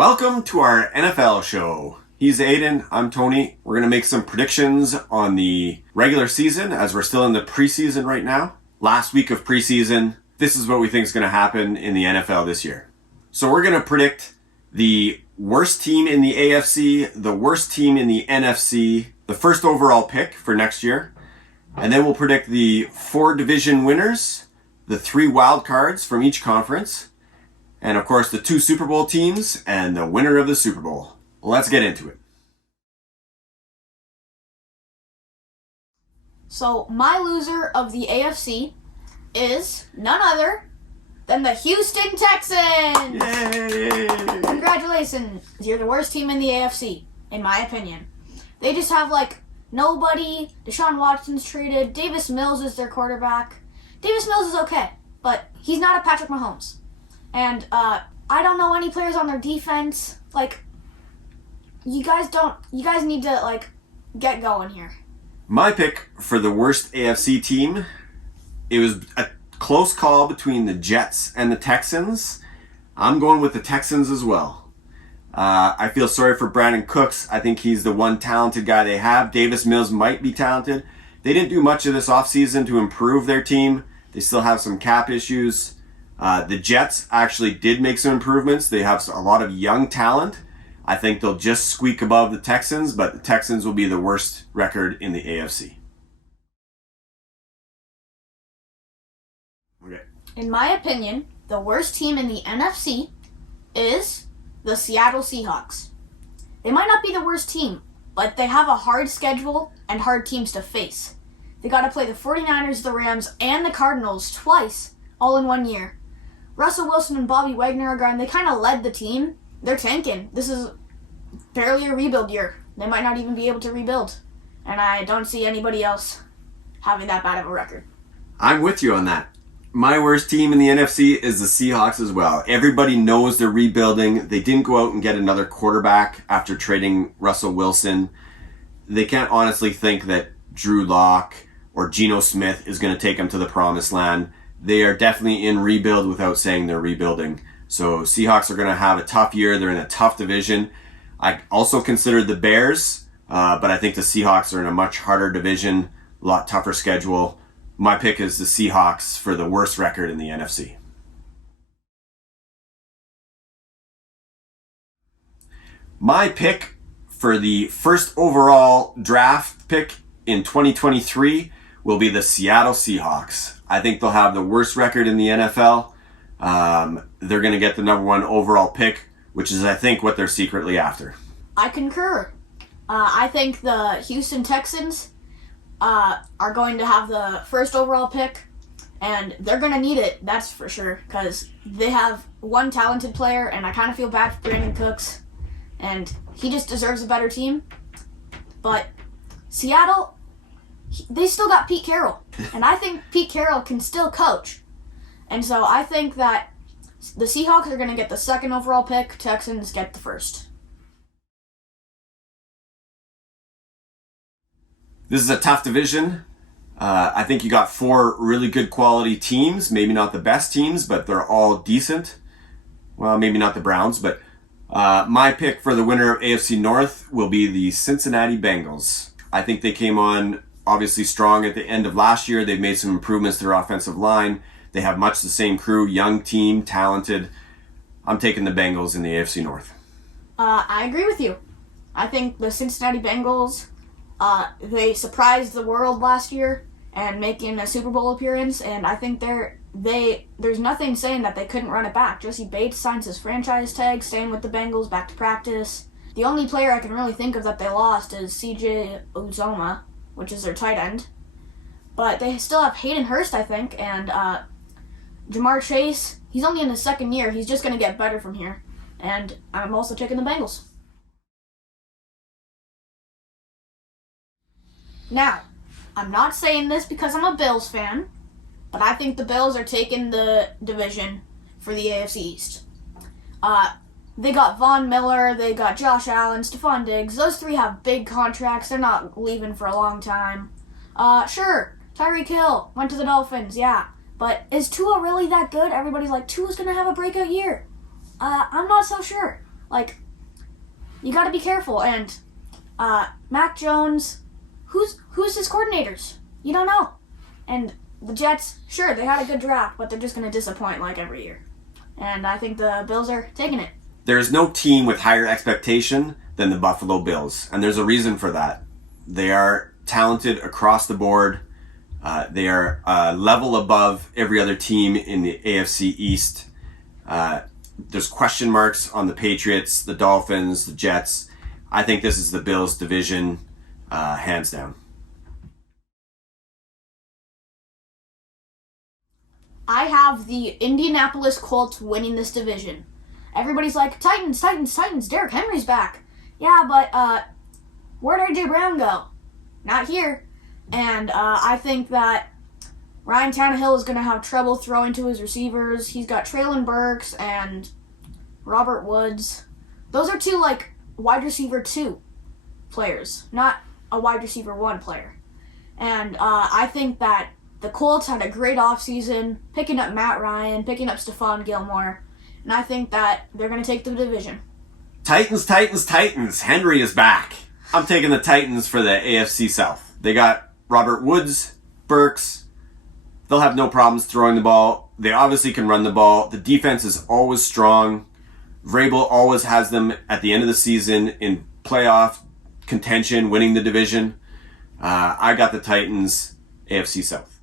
Welcome to our NFL show. He's Aiden, I'm Tony. We're going to make some predictions on the regular season as we're still in the preseason right now. Last week of preseason, this is what we think is going to happen in the NFL this year. So we're going to predict the worst team in the AFC, the worst team in the NFC, the first overall pick for next year, and then we'll predict the 4 division winners, the 3 wild cards from each conference, and of course the 2 Super Bowl teams and the winner of the Super Bowl. Let's get into it. So my loser of the AFC is none other than the Houston Texans. Yay! Congratulations. You're the worst team in the AFC, in my opinion. They just have nobody. Deshaun Watson's traded. Davis Mills is their quarterback. Davis Mills is okay, but he's not a Patrick Mahomes. And I don't know any players on their defense. You guys need to get going here. My pick for the worst AFC team, it was a close call between the Jets and the Texans. I'm going with the Texans as well. I feel sorry for Brandon Cooks. I think he's the one talented guy they have. Davis Mills might be talented. They didn't do much of this offseason to improve their team. They still have some cap issues. The Jets actually did make some improvements. They have a lot of young talent. I think they'll just squeak above the Texans, but the Texans will be the worst record in the AFC. Okay. In my opinion, the worst team in the NFC is the Seattle Seahawks. They might not be the worst team, but they have a hard schedule and hard teams to face. They got to play the 49ers, the Rams, and the Cardinals twice, all in one year. Russell Wilson and Bobby Wagner are gone. They kind of led the team. They're tanking. This is barely a rebuild year. They might not even be able to rebuild. And I don't see anybody else having that bad of a record. I'm with you on that. My worst team in the NFC is the Seahawks as well. Everybody knows they're rebuilding. They didn't go out and get another quarterback after trading Russell Wilson. They can't honestly think that Drew Lock or Geno Smith is going to take them to the promised land. They are definitely in rebuild without saying they're rebuilding. So Seahawks are going to have a tough year. They're in a tough division. I also consider the Bears, but I think the Seahawks are in a much harder division, a lot tougher schedule. My pick is the Seahawks for the worst record in the NFC. My pick for the first overall draft pick in 2023 will be the Seattle Seahawks. I think they'll have the worst record in the NFL. They're going to get the number 1 overall pick, which is, I think, what they're secretly after. I concur. I think the Houston Texans are going to have the first overall pick, and they're going to need it, that's for sure, because they have one talented player, and I kind of feel bad for Brandon Cooks, and he just deserves a better team. But Seattle, they still got Pete Carroll, and I think Pete Carroll can still coach. And so I think that the Seahawks are going to get the second overall pick, Texans get the first. This is a tough division. I think you got 4 really good quality teams, maybe not the best teams, but they're all decent. Well, maybe not the Browns, but my pick for the winner of AFC North will be the Cincinnati Bengals. I think they came on obviously strong at the end of last year. They've made some improvements to their offensive line. They have much the same crew, young team, talented. I'm taking the Bengals in the AFC North. I agree with you. I think the Cincinnati Bengals, they surprised the world last year and making a Super Bowl appearance, and I think there's nothing saying that they couldn't run it back. Jesse Bates signs his franchise tag, staying with the Bengals, back to practice. The only player I can really think of that they lost is CJ Uzomah, which is their tight end. But they still have Hayden Hurst, I think, and Jamar Chase, he's only in his second year. He's just going to get better from here. And I'm also taking the Bengals. Now, I'm not saying this because I'm a Bills fan, but I think the Bills are taking the division for the AFC East. They got Von Miller, they got Josh Allen, Stephon Diggs. Those 3 have big contracts. They're not leaving for a long time. Sure, Tyreek Hill went to the Dolphins, yeah. But is Tua really that good? Everybody's like, Tua's going to have a breakout year. I'm not so sure. Like, you got to be careful. And Mac Jones, who's his coordinators? You don't know. And the Jets, sure, they had a good draft, but they're just going to disappoint like every year. And I think the Bills are taking it. There's no team with higher expectation than the Buffalo Bills, and there's a reason for that. They are talented across the board. They are a level above every other team in the AFC East. There's question marks on the Patriots, the Dolphins, the Jets. I think this is the Bills' division, hands down. I have the Indianapolis Colts winning this division. Everybody's like, Titans, Derrick Henry's back. Yeah, but where'd A.J. Brown go? Not here. And I think that Ryan Tannehill is going to have trouble throwing to his receivers. He's got Treylon Burks and Robert Woods. Those are two, like, wide receiver 2 players, not a wide receiver 1 player. And I think that the Colts had a great offseason, picking up Matt Ryan, picking up Stephon Gilmore, and I think that they're going to take the division. Titans. Henry is back. I'm taking the Titans for the AFC South. They got Robert Woods, Burks. They'll have no problems throwing the ball. They obviously can run the ball. The defense is always strong. Vrabel always has them at the end of the season in playoff contention, winning the division. I got the Titans, AFC South.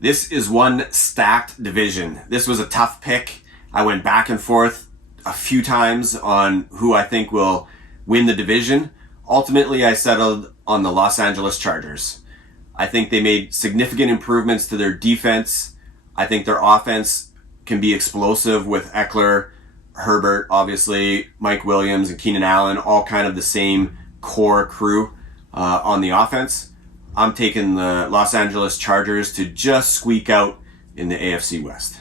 This is one stacked division. This was a tough pick. I went back and forth a few times on who I think will win the division. Ultimately, I settled on the Los Angeles Chargers. I think they made significant improvements to their defense. I think their offense can be explosive with Eckler, Herbert, obviously, Mike Williams, and Keenan Allen, all kind of the same core crew on the offense. I'm taking the Los Angeles Chargers to just squeak out in the AFC West.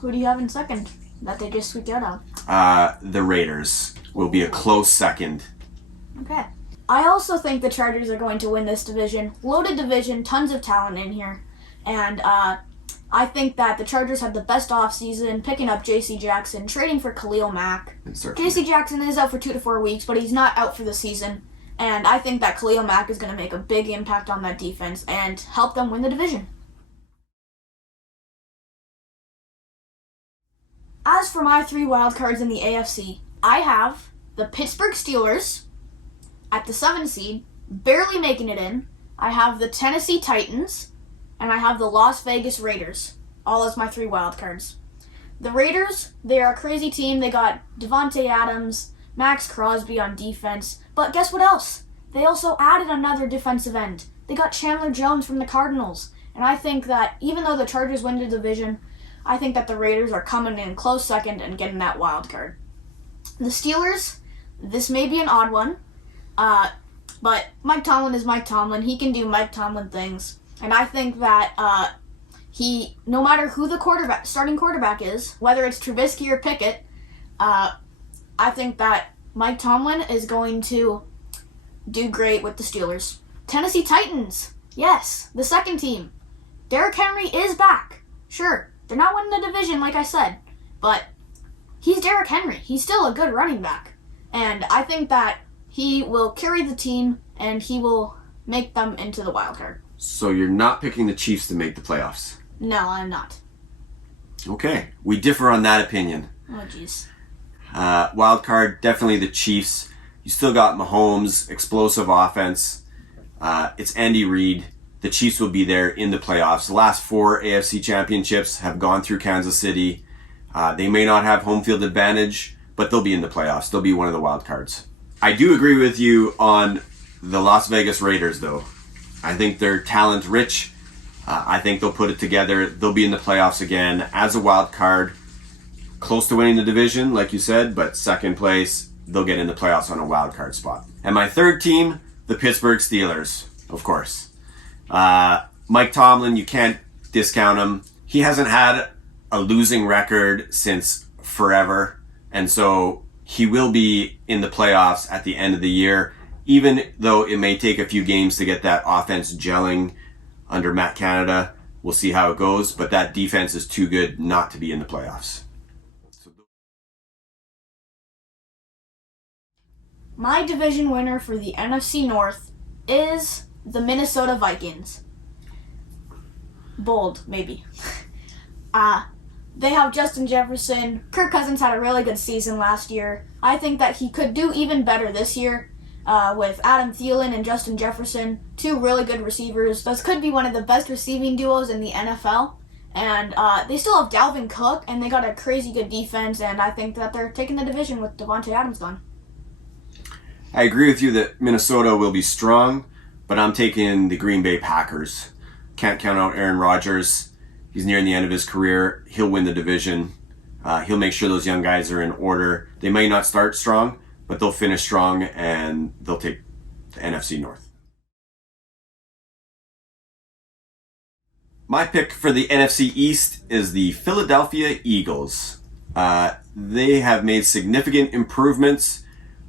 Who do you have in second that they just squeaked out on? The Raiders will be a close second. Okay. I also think the Chargers are going to win this division. Loaded division, tons of talent in here. And I think that the Chargers had the best offseason, picking up J.C. Jackson, trading for Khalil Mack. J.C. Jackson is out for 2 to 4 weeks, but he's not out for the season. And I think that Khalil Mack is going to make a big impact on that defense and help them win the division. As for my 3 wild cards in the AFC, I have the Pittsburgh Steelers at the 7 seed, barely making it in. I have the Tennessee Titans, and I have the Las Vegas Raiders, all as my 3 wild cards. The Raiders, they are a crazy team. They got Devontae Adams, Max Crosby on defense, but guess what else? They also added another defensive end. They got Chandler Jones from the Cardinals, and I think that even though the Chargers win the division, I think that the Raiders are coming in close second and getting that wild card. The Steelers, this may be an odd one, but Mike Tomlin is Mike Tomlin. He can do Mike Tomlin things, and I think that no matter who the starting quarterback is, whether it's Trubisky or Pickett, I think that Mike Tomlin is going to do great with the Steelers. Tennessee Titans. Yes, the second team. Derrick Henry is back. Sure, they're not winning the division like I said, but he's Derrick Henry. He's still a good running back. And I think that he will carry the team and he will make them into the wild card. So you're not picking the Chiefs to make the playoffs? No, I'm not. Okay, we differ on that opinion. Oh, jeez. Wild card, definitely the Chiefs. You still got Mahomes, explosive offense. It's Andy Reid. The Chiefs will be there in the playoffs. The last 4 AFC championships have gone through Kansas City. They may not have home field advantage, but they'll be in the playoffs. They'll be one of the wild cards. I do agree with you on the Las Vegas Raiders, though. I think they're talent rich. I think they'll put it together. They'll be in the playoffs again as a wild card. Close to winning the division, like you said, but second place, they'll get in the playoffs on a wild card spot. And my third team, the Pittsburgh Steelers, of course. Mike Tomlin, you can't discount him. He hasn't had a losing record since forever, and so he will be in the playoffs at the end of the year, even though it may take a few games to get that offense gelling under Matt Canada. We'll see how it goes, but that defense is too good not to be in the playoffs. My division winner for the NFC North is the Minnesota Vikings. Bold, maybe. They have Justin Jefferson. Kirk Cousins had a really good season last year. I think that he could do even better this year with Adam Thielen and Justin Jefferson, two really good receivers. Those could be one of the best receiving duos in the NFL. And they still have Dalvin Cook, and they got a crazy good defense, and I think that they're taking the division with Devontae Adams gone. I agree with you that Minnesota will be strong, but I'm taking the Green Bay Packers. Can't count out Aaron Rodgers. He's nearing the end of his career. He'll win the division. He'll make sure those young guys are in order. They may not start strong, but they'll finish strong, and they'll take the NFC North. My pick for the NFC East is the Philadelphia Eagles. They have made significant improvements.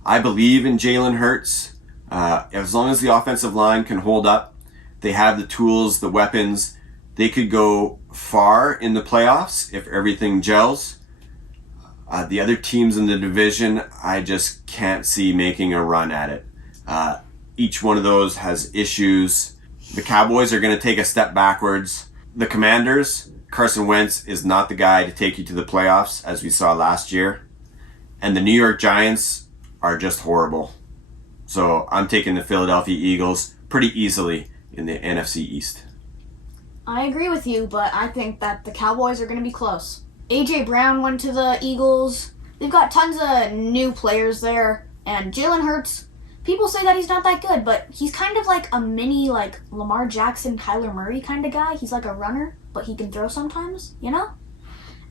I believe in Jalen Hurts. As long as the offensive line can hold up, they have the tools, the weapons. They could go far in the playoffs if everything gels. The other teams in the division, I just can't see making a run at it. Each one of those has issues. The Cowboys are going to take a step backwards. The Commanders, Carson Wentz is not the guy to take you to the playoffs, as we saw last year. And the New York Giants are just horrible. So I'm taking the Philadelphia Eagles pretty easily in the NFC East. I agree with you, but I think that the Cowboys are going to be close. A.J. Brown went to the Eagles. They've got tons of new players there. And Jalen Hurts, people say that he's not that good, but he's kind of like a mini, like, Lamar Jackson, Kyler Murray kind of guy. He's like a runner, but he can throw sometimes, you know?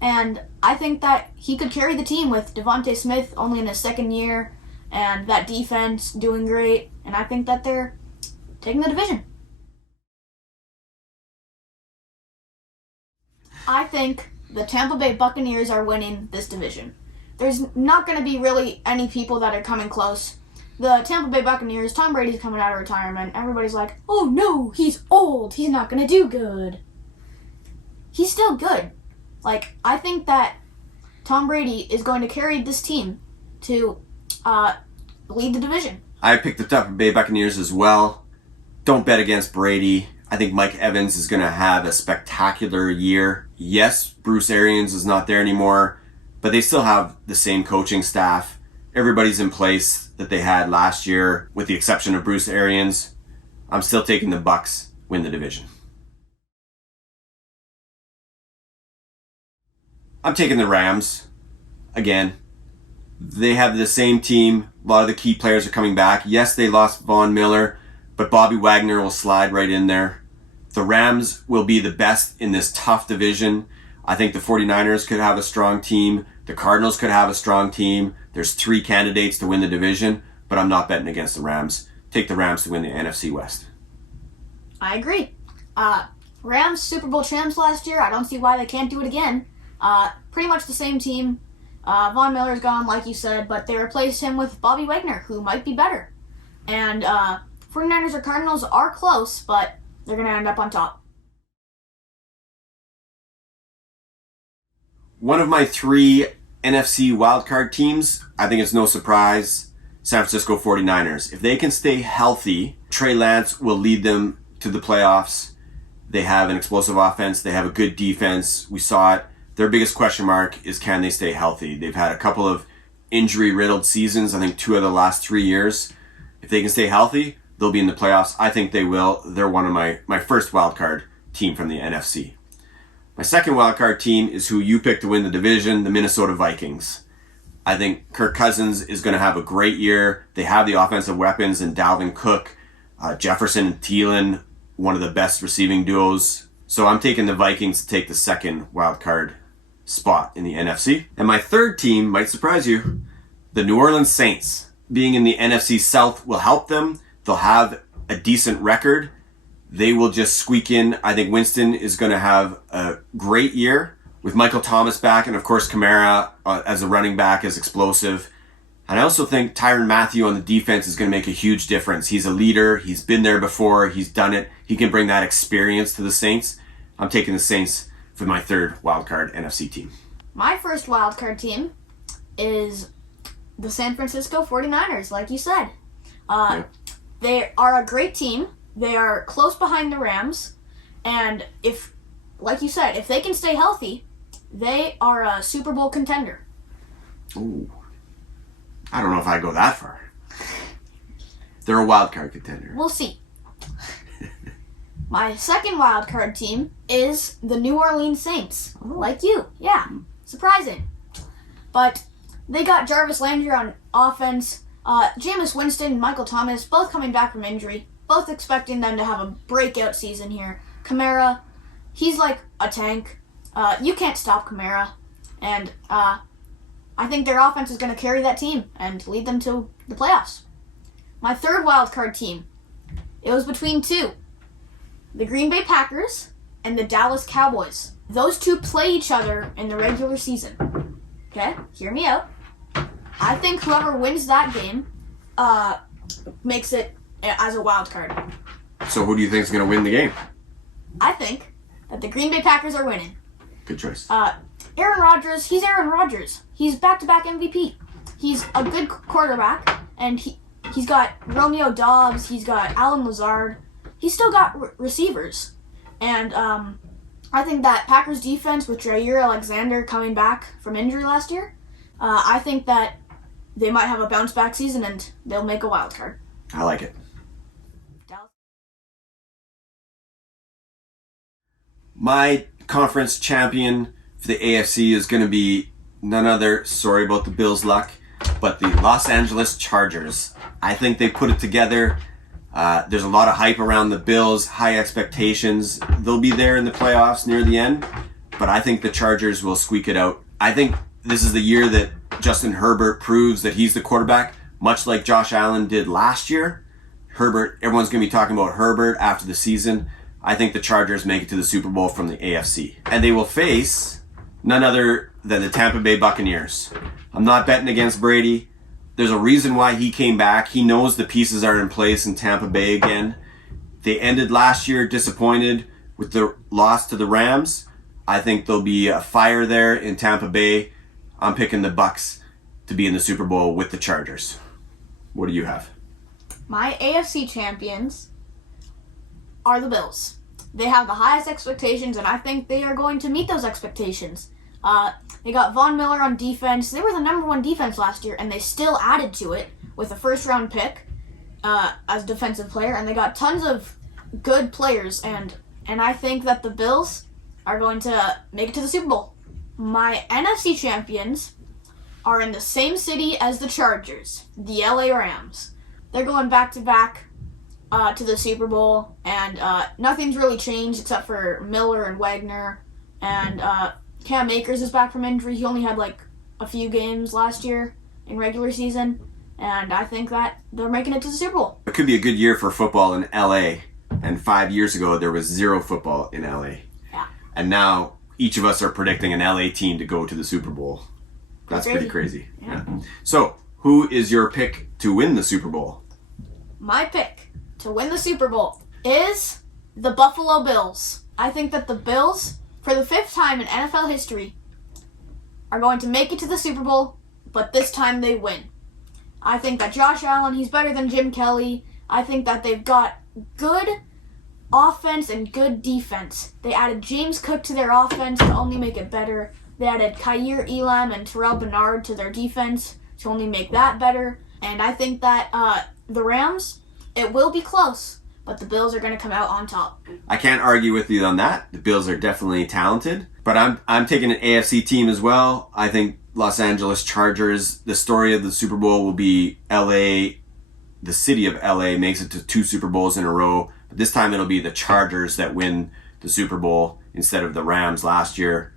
And I think that he could carry the team with Devontae Smith only in his second year, and that defense doing great. And I think that they're taking the division. I think the Tampa Bay Buccaneers are winning this division. There's not going to be really any people that are coming close. The Tampa Bay Buccaneers, Tom Brady's coming out of retirement. Everybody's like, oh no, he's old. He's not going to do good. He's still good. Like, I think that Tom Brady is going to carry this team to lead the division. I picked the Tampa Bay Buccaneers as well. Don't bet against Brady. I think Mike Evans is going to have a spectacular year. Yes, Bruce Arians is not there anymore, but they still have the same coaching staff. Everybody's in place that they had last year, with the exception of Bruce Arians. I'm still taking the Bucs win the division. I'm taking the Rams. Again, they have the same team. A lot of the key players are coming back. Yes, they lost Von Miller, but Bobby Wagner will slide right in there. The Rams will be the best in this tough division. I think the 49ers could have a strong team. The Cardinals could have a strong team. There's 3 candidates to win the division, but I'm not betting against the Rams. Take the Rams to win the NFC West. I agree. Rams Super Bowl champs last year. I don't see why they can't do it again. Pretty much the same team. Von Miller's gone, like you said, but they replaced him with Bobby Wagner, who might be better. And 49ers or Cardinals are close, but they're going to end up on top. One of my 3 NFC Wild Card teams, I think it's no surprise, San Francisco 49ers. If they can stay healthy, Trey Lance will lead them to the playoffs. They have an explosive offense. They have a good defense. We saw it. Their biggest question mark is, can they stay healthy? They've had a couple of injury-riddled seasons, I think 2 of the last 3 years. If they can stay healthy, they'll be in the playoffs. I think they will. They're one of my first wild card team from the NFC. My second wild card team is who you picked to win the division, the Minnesota Vikings. I think Kirk Cousins is going to have a great year. They have the offensive weapons in Dalvin Cook, Jefferson and Thielen, one of the best receiving duos. So I'm taking the Vikings to take the second wild card spot in the NFC. And my third team might surprise you, the New Orleans Saints. Being in the NFC South will help them. They'll have a decent record. They will just squeak in. I think Winston is going to have a great year with Michael Thomas back, and of course Kamara as a running back is explosive. And I also think Tyrann Mathieu on the defense is going to make a huge difference. He's a leader. He's been there before. He's done it. He can bring that experience to the Saints. I'm taking the Saints for my third wildcard NFC team. My first wildcard team is the San Francisco 49ers, like you said. Yeah. They are a great team. They are close behind the Rams. And if, like you said, if they can stay healthy, they are a Super Bowl contender. Ooh. I don't know if I go that far. They're a wild card contender. We'll see. My second wild card team is the New Orleans Saints. Oh. Like you. Yeah. Surprising. But they got Jarvis Landry on offense. Jameis Winston and Michael Thomas both coming back from injury. Both expecting them to have a breakout season here. Kamara, he's like a tank. You can't stop Kamara. And I think their offense is going to carry that team and lead them to the playoffs. My third wildcard team, it was between two. The Green Bay Packers and the Dallas Cowboys. Those two play each other in the regular season. Okay? Hear me out. I think whoever wins that game makes it as a wild card. So who do you think is going to win the game? I think that the Green Bay Packers are winning. Good choice. Aaron Rodgers, he's Aaron Rodgers. He's back-to-back MVP. He's a good quarterback, and he's got Romeo Doubs, he's got Alan Lazard. He's still got receivers. And I think that Packers defense with Jair Alexander coming back from injury last year, I think that they might have a bounce-back season and they'll make a wild card. I like it. My conference champion for the AFC is going to be none other, sorry about the Bills' luck, but the Los Angeles Chargers. I think they put it together. There's a lot of hype around the Bills, high expectations. They'll be there in the playoffs near the end, but I think the Chargers will squeak it out. I think this is the year that Justin Herbert proves that he's the quarterback, much like Josh Allen did last year. Herbert, everyone's going to be talking about Herbert after the season. I think the Chargers make it to the Super Bowl from the AFC. And they will face none other than the Tampa Bay Buccaneers. I'm not betting against Brady. There's a reason why he came back. He knows the pieces are in place in Tampa Bay again. They ended last year disappointed with the loss to the Rams. I think there'll be a fire there in Tampa Bay. I'm picking the Bucs to be in the Super Bowl with the Chargers. What do you have? My AFC champions are the Bills. They have the highest expectations, and I think they are going to meet those expectations. They got Von Miller on defense. They were the number one defense last year, and they still added to it with a first-round pick as defensive player, and they got tons of good players, and I think that the Bills are going to make it to the Super Bowl. My NFC champions are in the same city as the Chargers, the LA Rams. They're going back-to-back to the Super Bowl, and nothing's really changed except for Miller and Wagner, and Cam Akers is back from injury. He only had like a few games last year in regular season, and I think that they're making it to the Super Bowl. It could be a good year for football in LA, and 5 years ago there was zero football in LA. Yeah. And now each of us are predicting an LA team to go to the Super Bowl. That's pretty crazy. Yeah. So, who is your pick to win the Super Bowl? My pick to win the Super Bowl is the Buffalo Bills. I think that the Bills, for the fifth time in NFL history, are going to make it to the Super Bowl, but this time they win. I think that Josh Allen, he's better than Jim Kelly. I think that they've got good offense and good defense. They added James Cook to their offense to only make it better. They added Khair Elam and Terrell Bernard to their defense to only make that better. And I think that the Rams, it will be close, but the Bills are going to come out on top. I can't argue with you on that. The Bills are definitely talented, but I'm taking an AFC team as well. I think Los Angeles Chargers, the story of the Super Bowl will be LA, the city of LA makes it to 2 Super Bowls in a row. But this time it'll be the Chargers that win the Super Bowl instead of the Rams last year.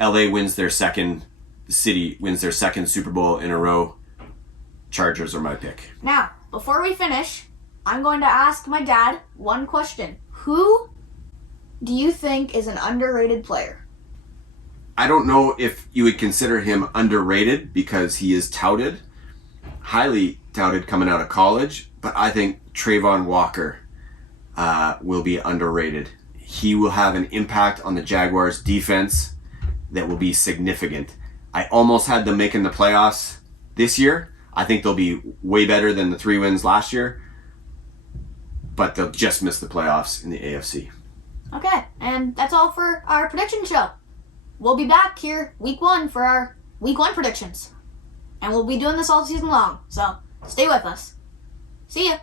LA wins their second, the city wins their second Super Bowl in a row. Chargers are my pick. Now, before we finish, I'm going to ask my dad one question. Who do you think is an underrated player? I don't know if you would consider him underrated because he is touted, highly touted coming out of college, but I think Trayvon Walker will be underrated. he will have an impact on the Jaguars' defense that will be significant. I almost had them making the playoffs this year. I think they'll be way better than the 3 wins last year, but they'll just miss the playoffs in the AFC. Okay, and that's all for our prediction show. We'll be back here week 1 for our week 1 predictions. And we'll be doing this all season long, so stay with us. See ya!